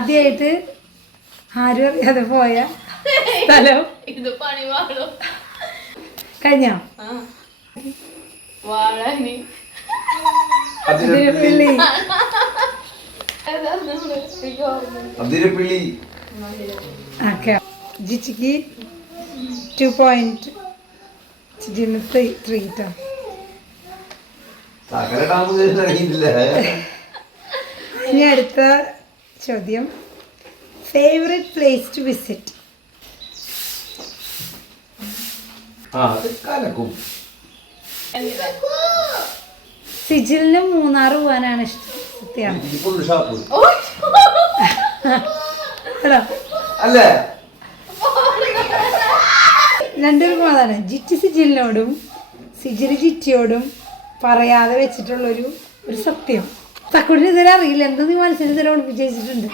ആദ്യമായിട്ട് ആരും അറിയാതെ പോയ സ്ഥലം. ഇത് പണി വാളോ. കഴിഞ്ഞോ? അതിരപ്പള്ളി. അതിരപ്പിള്ളി. ഓക്കെ. ജിച്ചിക്ക് ടു പോയിന്റ് ത്രീ കേട്ടോ ഇനി അടുത്ത ചോദ്യം. ഫേവറേറ്റ് പ്ലേസ് ടു വിസിറ്റ് സിജിലിന് മൂന്നാർ പോകാനാണ് ഇഷ്ടം സത്യമാണ് അല്ലേ? രണ്ടുപേർക്കും അതാണ്. ജിറ്റി സിജിലിനോടും സിജിൽ ജിറ്റിയോടും പറയാതെ വെച്ചിട്ടുള്ളൊരു ഒരു സത്യം. തക്കുടിന് അറിയില്ല. എന്താ നീ മനസ്സിന് വെച്ചിട്ടുണ്ട്?